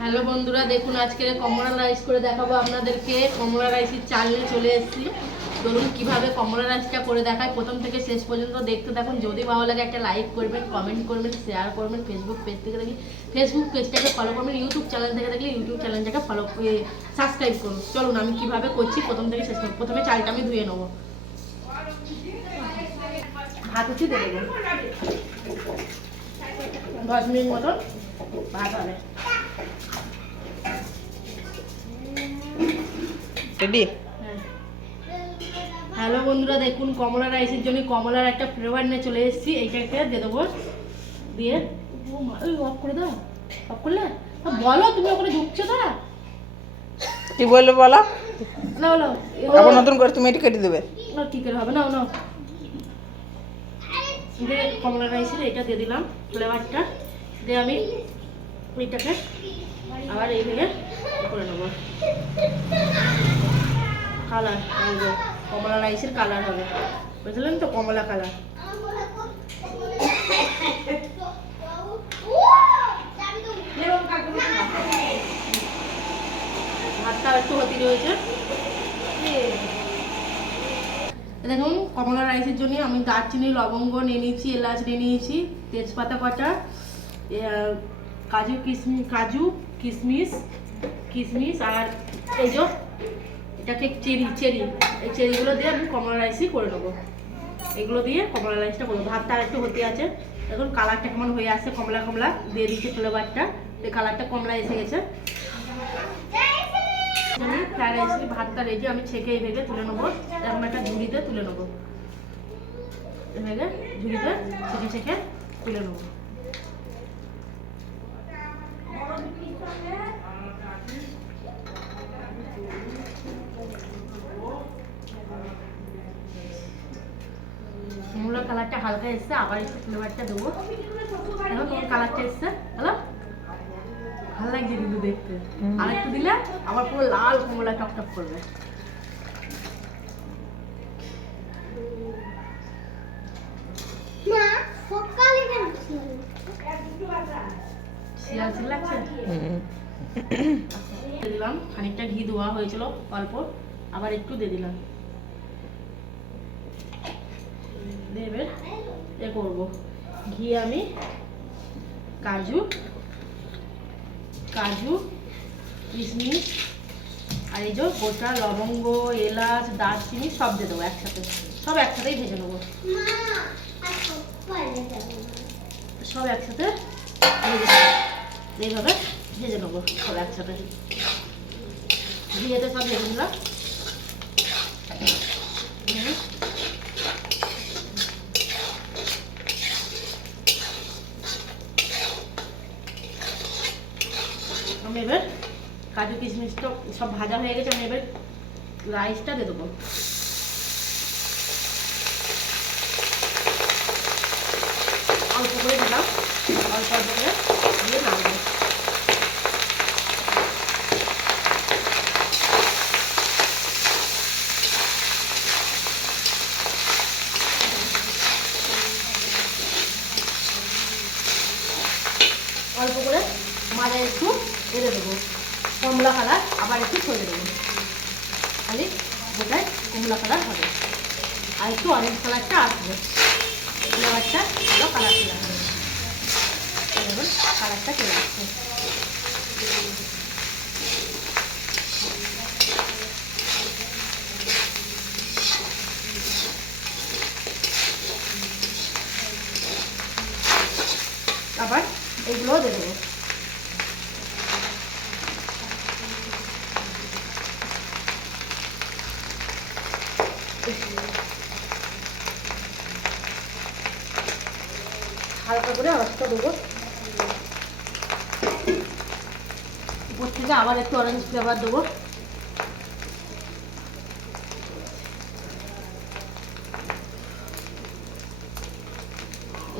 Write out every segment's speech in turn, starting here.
Hello বন্ধুরা, দেখুন আজকে কমলা রাইস করে দেখাবো আপনাদেরকে। কমলা রাইসের চাল নিয়ে চলে এসেছি। ধরুন কীভাবে কমলা রাইসটা করে দেখায়, প্রথম থেকে শেষ পর্যন্ত দেখতে থাকুন। যদি ভালো লাগে, একটা লাইক করবেন কমেন্ট করবেন শেয়ার করবেন ফেসবুক পেজ থেকে দেখি ফেসবুক পেজটাকে ফলো করবেন ইউটিউব চ্যানেল থেকে দেখলে ইউটিউব চ্যানেলটাকে ফলো সাবস্ক্রাইব করুন। চলুন, আমি কীভাবে করছি, প্রথম থেকে শেষ পর্যন্ত প্রথমে চালটা আমি ধুয়ে নেব। ভাত হচ্ছে দেবো দশ মিনিট মতন ভাত হবে। রেডি হ্যালো বন্ধুরা দেখুন কমলা রাইসের জন্য কমলার একটা ফ্লেভার নিয়ে চলে এসেছি। এইটাকে দিয়ে দেবো। দিয়ে ওই অফ করে দাও। অফ করলে? বলো তুমি ওখানে ঢুকছো তা? কি বলল বলো? না বলো। আবার নতুন করে তুমি এটা কেটে দেবে। না ঠিক করে হবে? না না দিয়ে কমলা রাইসের এটা দিয়ে দিলাম ফ্লেভারটা দিয়ে আমি এইটাকে আবার এইভাবে করে নেব। কালার কমলা রাইসের কালার হবে। বুঝলেন তো, কমলা কালার ভাতটা একটু হতি রয়েছে। দেখুন, কমলা রাইসের জন্য আমি দারচিনি, লবঙ্গ নিয়ে নিয়েছি, এলাচ নিয়ে নিয়েছি, তেজপাতা কটা কাজু কিশমিশ কাজু কিশমিশ কিশমিশ আর এই যে এটাকে চেরি চেরি। এই চেরিগুলো দিয়ে আমি কমলা রাইসই করে নেব। এগুলো দিয়ে কমলা রাইসটা করব। ভাতটা একটু হতে আছে। এখন কালারটা কেমন হয়ে আসছে, কমলা কমলা। দিয়ে দিচ্ছি ফ্লেভারটা এই কালারটা কমলা এসে গেছে। ফ্রাইড রাইস ভাতটা রেডি আমি ছেঁকে এই ভেগে তুলে নেব। এরকম একটা ঝুড়িতে তুলে নেব। ভেগে ঝুড়িতে ছেঁকে ছেঁকে তুলে নেব মূলার কালারটা হালকা এসছে আবার একটু ফ্লেভারটা দেবো। এখন তোমার কালারটা এসছে হ্যালো? ভালো লাগছে কিন্তু দেখতে। আর একটু দিলে আবার পুরো লাল টক করবে। দিলাম খানিকটা ঘি দেওয়া হয়েছিল অল্প আবার একটু দিয়ে দিলাম। দেবে এ করব। ঘি আমি কাজু কাজু কিশমিশ আর এই যে গোটা লবঙ্গ এলাচ দারচিনি সব দিয়ে দেবো একসাথে। সব একসাথেই ভেজে নেব। সব একসাথে এইভাবে ভেজে নেব সব একসাথে। ঘিয়েতে সব ভেজে নিলাম। আমি এবার কাজু কিশমিশটা সব ভাজা হয়ে গেছে, আমি এবার রাইসটা দিয়ে দেবো। অল্প করে দিলাম। অল্প অল্প করে দিয়ে নাড়বো। অল্প করে মাঝে একটু এড়ে দেবো। কমলা কালার আবার একটু ছড়িয়ে দেবো। খালি গোটায় কমলা কালার হবে। আর একটু অরেঞ্জ কালারটা আসবে। ফ্লেভারটা ভালো কালার চলে আসবে। কালারটা চলে আসছে আবার এগুলোও দেবো। হালকা করে আওয়াজটা দেবো। উপর থেকে আবার একটু অরেঞ্জ ফ্লেভার দেবো।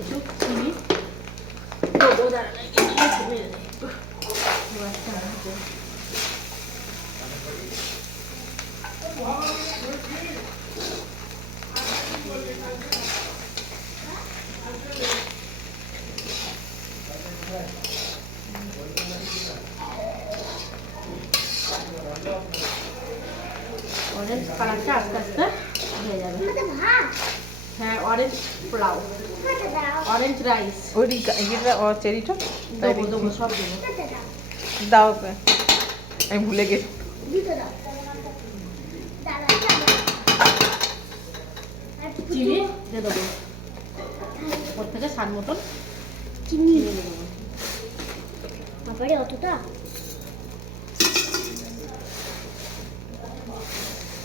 একটু চিনি। দেবো একটু মেরে দিই। উফ, ফ্লেভারটা আসছে। অরেঞ্জ কালারটা আস্তে আস্তে। হয়ে? যাবে। হ্যাঁ অরেঞ্জ পোলাও। অরেঞ্জ রাইস ওই ইয়েটা ও চেরিটা? দেবো দেবো সব দেবো। দাও। আমি ভুলে গেছি। চিনি দিয়ে দেবো। ওর থেকে স্বাদ মতন চিনি। দিয়ে দেবো। বাবারে অতটা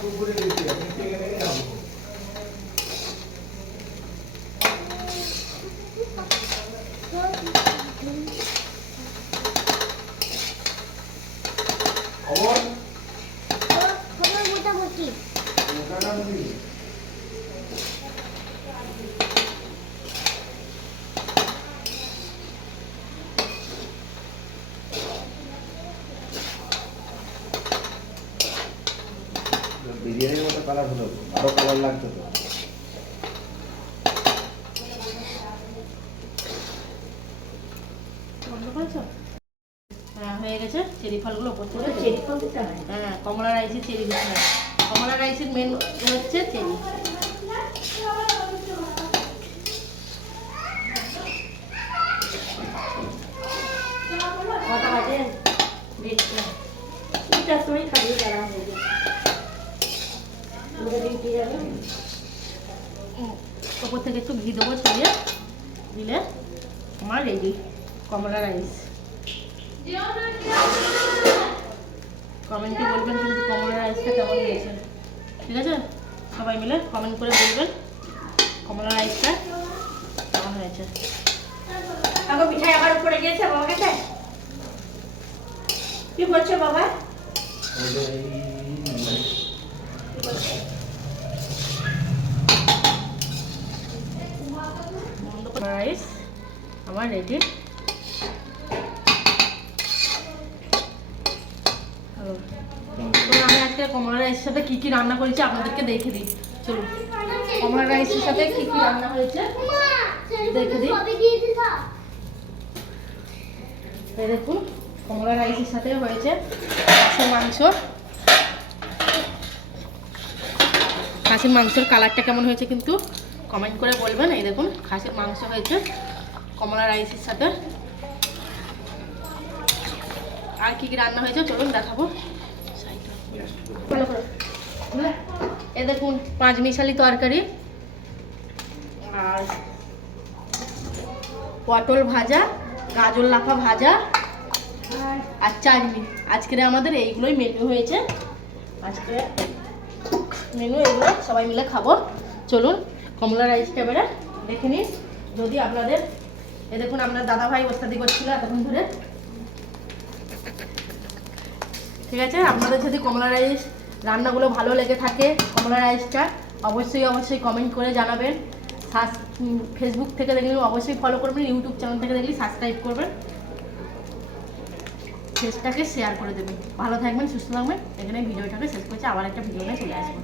তো একটু পরিমাণে লবণ দিয়ে দিলাম আর দাও না দিয়ে চিনিটা আবার মাখাবো খবর বিরিয়ানির মতো কালার হলো আরও কালার লাগতো তো। হ্যাঁ গেছে চেরি ফলগুলো চেরি ফল হ্যাঁ। কমলা রাইসের চেরি দিতে হয়। কমলা রাইসের মেন হচ্ছে চেরি। কটা বাজে? দেড়টা। তিনটার সময় হয়ে যায় ডিউটি যাবে ওপর থেকে একটু ঘি দেবো ছড়িয়ে দিলে আমার রেডি কমলা রাইস কমেন্টে বলবেন কিন্তু কমলা রাইসটা কেমন হয়েছে। ঠিক আছে? সবাই মিলে কমেন্ট করে বলবেন কমলা রাইসটা কেমন হয়েছে। আমার মিঠাই আমার উপরে গিয়েছে বাবা কাছে কি করছ বাবা রাইস আমার রেডি আমি আজকে কমলা রাইসের সাথে কি কি রান্না করেছি আপনাদেরকে দেখে দিই। চলুন। কমলা রাইসের সাথে কি কি রান্না হয়েছে দেখে দিই। দেখুন, কমলা রাইসের সাথে হয়েছে মাংস। খাসির মাংসের কালারটা কেমন হয়েছে কিন্তু? কমেন্ট করে বলবেন। এই দেখুন খাসির মাংস হয়েছে কমলা রাইসের সাথে। আর কি কি রান্না হয়েছে চলুন দেখাবো। এ দেখুন পাঁচ মিশালি তরকারি আর পটল ভাজা, গাজর লাফা ভাজা আর চাটনি। আজকের আমাদের এইগুলোই মেনু হয়েছে। আজকে মেনু এগুলো সবাই মিলে খাব। চলুন কমলা রাইস এবারে দেখে নিন যদি আপনাদের এ দেখুন, আপনার দাদা ভাই ওস্তাদি করছিল এতক্ষণ ধরে। ঠিক আছে? আপনাদের যদি কমলা রাইস রান্নাগুলো ভালো লেগে থাকে, কমলা রাইসটা অবশ্যই অবশ্যই কমেন্ট করে জানাবেন। ফেসবুক থেকে দেখলে অবশ্যই ফলো করবেন ইউটিউব চ্যানেল থেকে দেখলে সাবস্ক্রাইব করবেন। ফেসটাকে শেয়ার করে দেবেন। ভালো থাকবেন, সুস্থ থাকবেন। এখানে ভিডিওটাকে শেষ করছি, আবার একটা ভিডিও নিয়ে চলে আসবেন